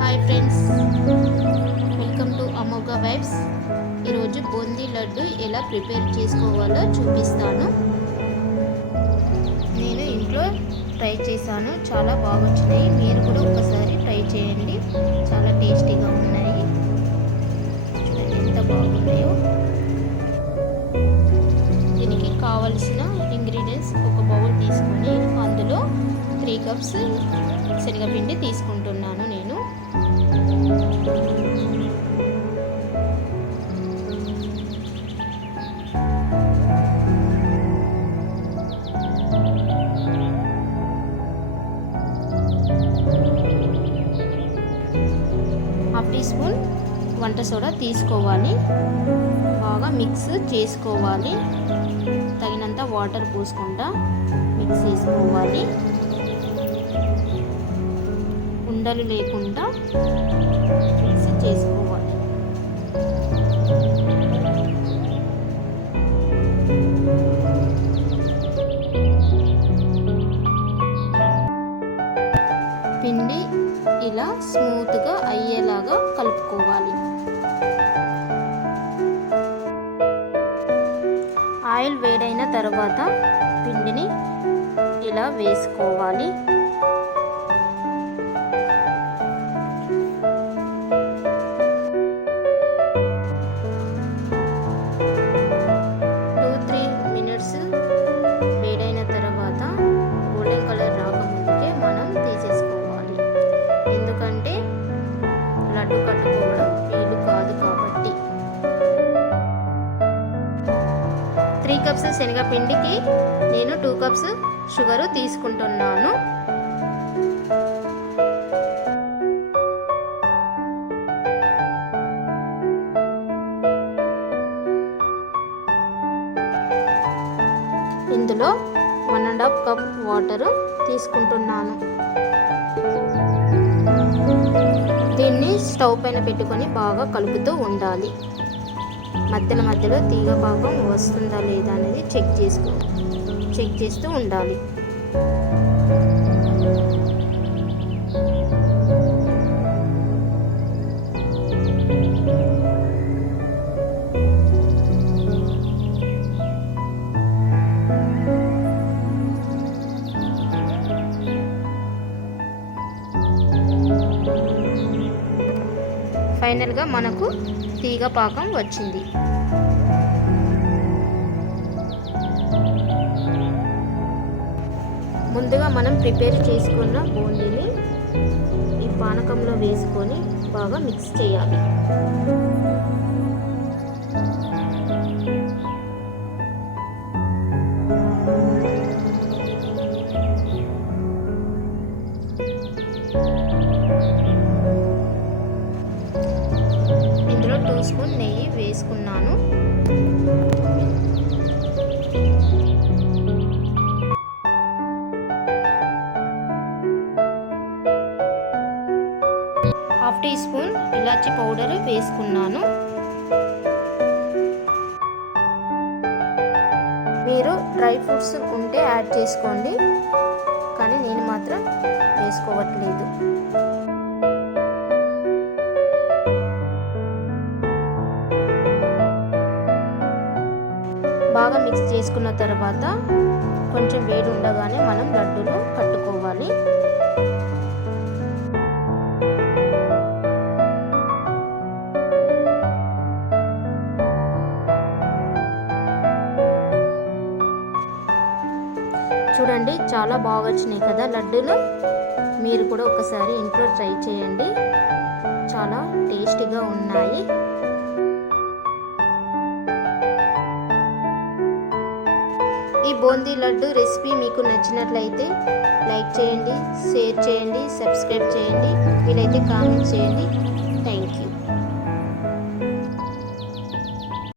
Hi friends, welcome to Amogha vibes. ఈరోజు బూందీ లడ్డు ఎలా prepare చేసుకోవాలో చూపిస్తాను. నేను ఇంట్లో ట్రై చేశాను, చాలా బాగా వచ్చినాయి. మీరు కూడా ఒకసారి ట్రై చేయండి, చాలా టేస్టీగా ఉన్నాయి. చూడండి ఎంత బాగున్నాయో. దీనికి కావలసిన ఇంగ్రీడియంట్స్ ఒక బౌల్ తీసుకొని అందులో 3 కప్స్ శనగపిండి తీసుకుంటున్నాను నేను. హాఫ్ టీ స్పూన్ వంట సోడా తీసుకోవాలి, బాగా మిక్స్ చేసుకోవాలి. తగినంత వాటర్ పోసుకుంటా మిక్స్ చేసుకోవాలి, ఉండలు లేకుండా మిక్స్ చేసుకోవాలి. పిండి ఇలా స్మూత్గా అయ్యేలాగా కలుపుకోవాలి. ఆయిల్ వేడైన తర్వాత పిండిని ఇలా వేసుకోవాలి. వేడైన తర్వాత గోల్డెన్ కలర్ రాకముందుకే మనం తీసేసుకోవాలి, ఎందుకంటే లడ్డు కట్టుకోవడం వీలు కాదు కాబట్టి. 3 కప్స్ శనగపిండికి నేను 2 కప్స్ షుగరు తీసుకుంటున్నాను. ఇందులో 1.5 కప్ వాటర్ తీసుకుంటున్నాను. దీన్ని స్టవ్ పైన పెట్టుకొని బాగా కలుపుతూ ఉండాలి. మధ్యలో మధ్యలో తీగ పాకం వస్తుందా లేదా అనేది చెక్ చేస్తూ ఉండాలి. ఫైనల్గా మనకు తీగ పాకం వచ్చింది. ముందుగా మనం ప్రిపేర్ చేసుకున్న బూందీని ఈ పానకంలో వేసుకొని బాగా మిక్స్ చేయాలి. ఇందులో 2 స్పూన్ నెయ్యి వేసుకున్నాను. హాఫ్ టీ స్పూన్ ఇలాచీ పౌడర్ వేసుకున్నాను. మీరు డ్రై ఫ్రూట్స్ ఉంటే యాడ్ చేసుకోండి, కానీ నేను మాత్రం వేసుకోవట్లేదు. బాగా మిక్స్ చేసుకున్న తర్వాత కొంచెం వేడి ఉండగానే మనం లడ్డూలు కట్టుకోవాలి. చూడండి చాలా బాగా వచ్చినాయి కదా లడ్డూలు. మీరు కూడా ఒకసారి ఇంట్లో ట్రై చేయండి, చాలా టేస్టీగా ఉన్నాయి. ఈ బూందీ లడ్డు రెసిపీ మీకు నచ్చినట్లయితే లైక్ చేయండి, షేర్ చేయండి, సబ్స్క్రైబ్ చేయండి, వీలైతే కామెంట్ చేయండి. Thank you.